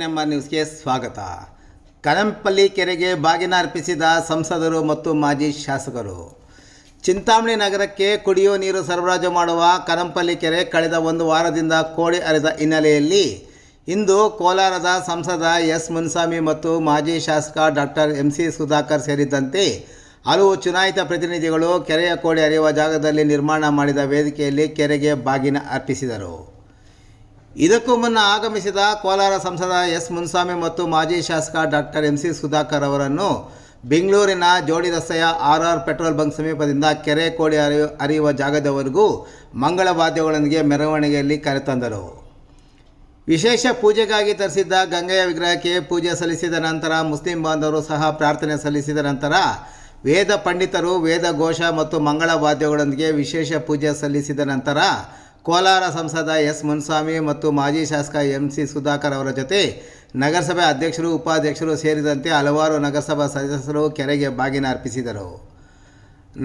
ನಮ್ಮ ನ್ಯೂಸ್ಗೆ ಸ್ವಾಗತ. ಕರಂಪಲ್ಲಿ ಕೆರೆಗೆ ಬಾಗಿನ ಅರ್ಪಿಸಿದ ಸಂಸದರು ಮತ್ತು ಮಾಜಿ ಶಾಸಕರು. ಚಿಂತಾಮಣಿ ನಗರಕ್ಕೆ ಕುಡಿಯುವ ನೀರು ಸರಬರಾಜು ಮಾಡುವ ಕರಂಪಲ್ಲಿ ಕೆರೆ ಕಳೆದ ಒಂದು ವಾರದಿಂದ ಕೋಡಿ ಹರಿದ ಹಿನ್ನೆಲೆಯಲ್ಲಿ ಇಂದು ಕೋಲಾರದ ಸಂಸದ ಎಸ್ ಮುನ್ಸ್ವಾಮಿ ಮತ್ತು ಮಾಜಿ ಶಾಸಕ ಡಾಕ್ಟರ್ MC ಸುಧಾಕರ್ ಸೇರಿದಂತೆ ಹಲವು ಚುನಾಯಿತ ಪ್ರತಿನಿಧಿಗಳು ಕೆರೆಯ ಕೋಡಿ ಹರಿಯುವ ಜಾಗದಲ್ಲಿ ನಿರ್ಮಾಣ ಮಾಡಿದ ವೇದಿಕೆಯಲ್ಲಿ ಕೆರೆಗೆ ಬಾಗಿನ ಅರ್ಪಿಸಿದರು. ಇದಕ್ಕೂ ಮುನ್ನ ಆಗಮಿಸಿದ ಕೋಲಾರ ಸಂಸದ ಎಸ್ ಮುನ್ಸ್ವಾಮಿ ಮತ್ತು ಮಾಜಿ ಶಾಸಕ ಡಾಕ್ಟರ್ MC ಸುಧಾಕರ್ ಅವರನ್ನು ಬೆಂಗಳೂರಿನ ಜೋಡಿ ರಸ್ತೆಯ RR ಪೆಟ್ರೋಲ್ ಬಂಕ್ ಸಮೀಪದಿಂದ ಕೆರೆ ಕೋಡಿ ಹರಿಯುವ ಜಾಗದವರೆಗೂ ಮಂಗಳ ವಾದ್ಯಗಳೊಂದಿಗೆ ಮೆರವಣಿಗೆಯಲ್ಲಿ ಕರೆತಂದರು. ವಿಶೇಷ ಪೂಜೆಗಾಗಿ ತರಿಸಿದ್ದ ಗಂಗೆಯ ವಿಗ್ರಹಕ್ಕೆ ಪೂಜೆ ಸಲ್ಲಿಸಿದ ನಂತರ ಮುಸ್ಲಿಂ ಬಾಂಧವರು ಸಹ ಪ್ರಾರ್ಥನೆ ಸಲ್ಲಿಸಿದ ನಂತರ ವೇದ ಪಂಡಿತರು ವೇದ ಘೋಷ ಮತ್ತು ಮಂಗಳ ವಾದ್ಯಗಳೊಂದಿಗೆ ವಿಶೇಷ ಪೂಜೆ ಸಲ್ಲಿಸಿದ ನಂತರ ಕೋಲಾರ ಸಂಸದ ಎಸ್ ಮುನ್ಸ್ವಾಮಿ ಮತ್ತು ಮಾಜಿ ಶಾಸಕ MC ಸುಧಾಕರ್ ಅವರ ಜೊತೆ ನಗರಸಭೆ ಅಧ್ಯಕ್ಷರು ಉಪಾಧ್ಯಕ್ಷರು ಸೇರಿದಂತೆ ಹಲವಾರು ನಗರಸಭಾ ಸದಸ್ಯರು ಕೆರೆಗೆ ಬಾಗಿನ ಅರ್ಪಿಸಿದರು.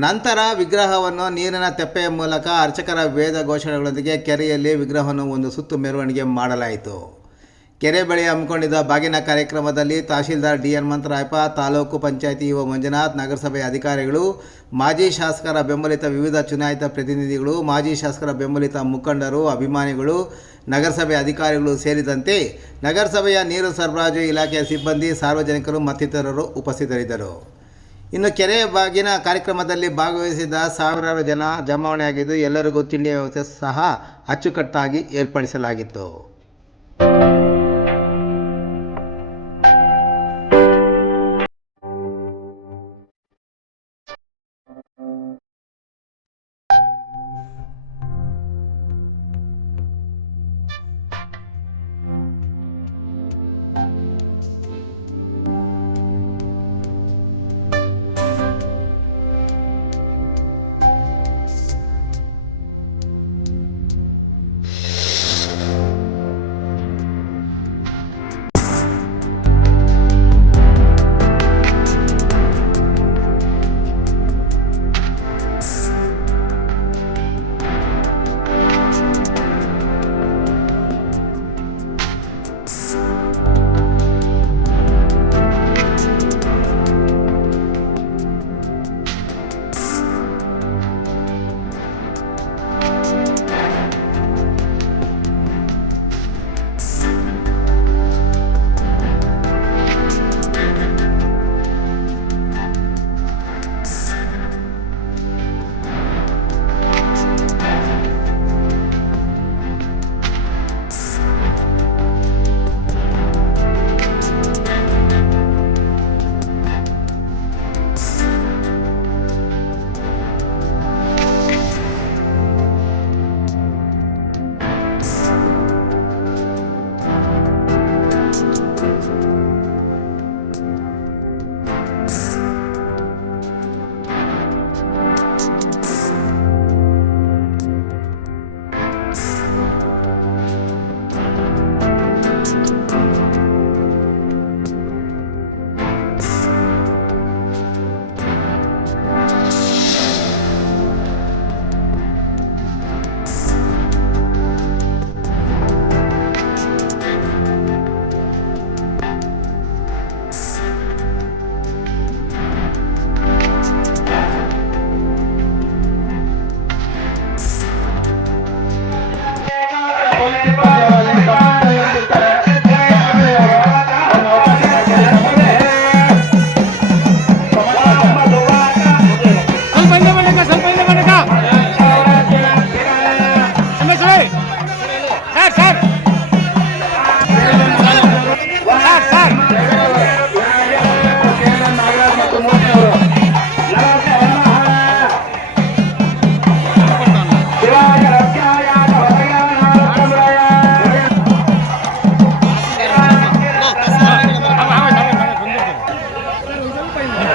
ನಂತರ ವಿಗ್ರಹವನ್ನು ನೀರಿನ ತೆಪ್ಪೆಯ ಮೂಲಕ ಅರ್ಚಕರ ವೇದ ಘೋಷಣೆಗಳೊಂದಿಗೆ ಕೆರೆಯಲ್ಲಿ ವಿಗ್ರಹವನ್ನು ಒಂದು ಸುತ್ತು ಮೆರವಣಿಗೆ ಮಾಡಲಾಯಿತು. ಕೆರೆ ಬಳಿ ಹಮ್ಮಿಕೊಂಡಿದ್ದ ಬಾಗಿನ ಕಾರ್ಯಕ್ರಮದಲ್ಲಿ ತಹಶೀಲ್ದಾರ್ DN ಮಂತ್ರಾಯಪ್ಪ, ತಾಲೂಕು ಪಂಚಾಯಿತಿ ಯುವ ಮಂಜುನಾಥ್, ನಗರಸಭೆ ಅಧಿಕಾರಿಗಳು, ಮಾಜಿ ಶಾಸಕರ ಬೆಂಬಲಿತ ವಿವಿಧ ಚುನಾಯಿತ ಪ್ರತಿನಿಧಿಗಳು, ಮಾಜಿ ಶಾಸಕರ ಬೆಂಬಲಿತ ಮುಖಂಡರು, ಅಭಿಮಾನಿಗಳು, ನಗರಸಭೆ ಅಧಿಕಾರಿಗಳು ಸೇರಿದಂತೆ ನಗರಸಭೆಯ ನೀರು ಸರಬರಾಜು ಇಲಾಖೆಯ ಸಿಬ್ಬಂದಿ, ಸಾರ್ವಜನಿಕರು ಮತ್ತಿತರರು ಉಪಸ್ಥಿತರಿದ್ದರು. ಇನ್ನು ಕೆರೆ ಬಾಗಿನ ಕಾರ್ಯಕ್ರಮದಲ್ಲಿ ಭಾಗವಹಿಸಿದ ಸಾವಿರಾರು ಜನ ಜಮಾವಣೆಯಾಗಿದ್ದು ಎಲ್ಲರಿಗೂ ತಿಂಡಿಯ ವ್ಯವಸ್ಥೆ ಸಹ ಅಚ್ಚುಕಟ್ಟಾಗಿ ಏರ್ಪಡಿಸಲಾಗಿತ್ತು.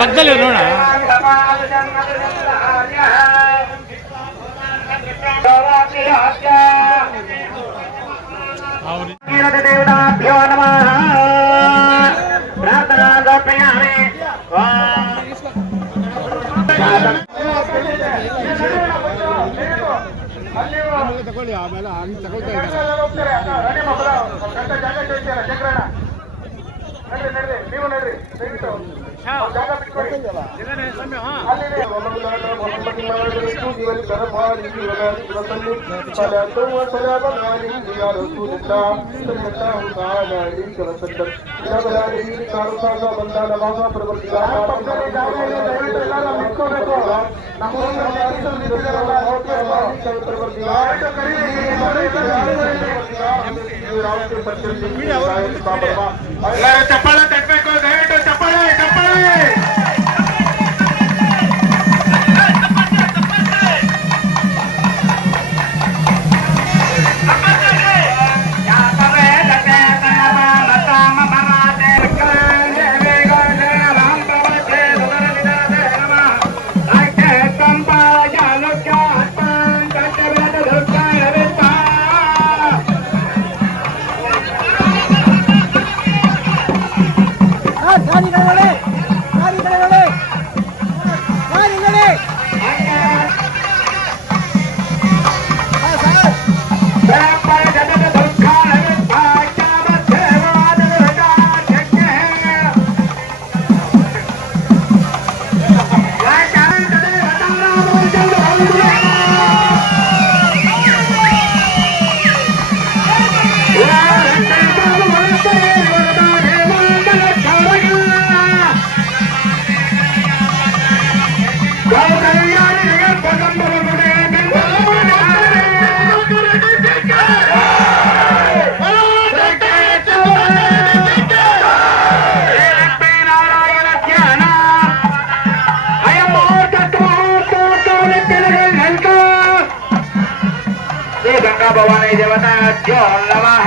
ಪಕ್ಕದಲ್ಲಿ ನೋಡ देवताभ्यो नमः प्रार्थना समर्पयामि ತಗೊಳ್ಳಿ ಆಮೇಲೆ ಹಂಗೆ ತಗೊಳ್ತಾ ಇದ್ದಾರೆ ನೀವು ನಡ್ರಿ ಜಾಗ ಬಿಟ್ಕೊಳ್ಳಿ ಚಪ್ಪಾಳೆ ತಟ್ಟಬೇಕು ದಯವಿಟ್ಟು ಚಪ್ಪಾಳೆ ಚಪ್ಪಾಳೆ भवानी देवताभ्यो नमः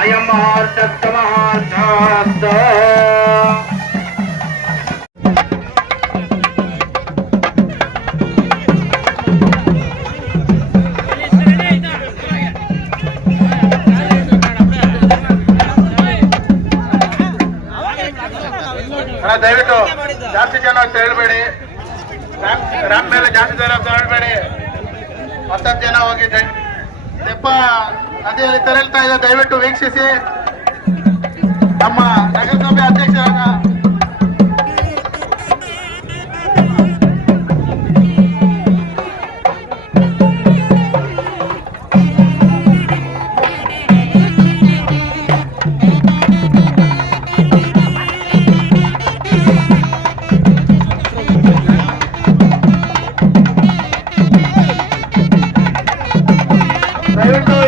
अयं मुहूर्तस्तमहूर्तोऽस्तु ದಯವಿಟ್ಟು ಜಾಸ್ತಿ ಜನ ಹೇಳ್ಬೇಡಿ ರಾಮ್ ಮೇಲೆ ಜಾಸ್ತಿ ಜನ ಹೇಳ್ಬೇಡಿ 10 ಜನ ಹೋಗಿ ತೆಪ್ಪ ನದಿಯಲ್ಲಿ ತೆರಳ್ತಾ ಇದೆ ದಯವಿಟ್ಟು ವೀಕ್ಷಿಸಿ ನಮ್ಮ ನಗರಸಭೆ ಅಧ್ಯಕ್ಷರಾದ ದಯವಿಟ್ಟು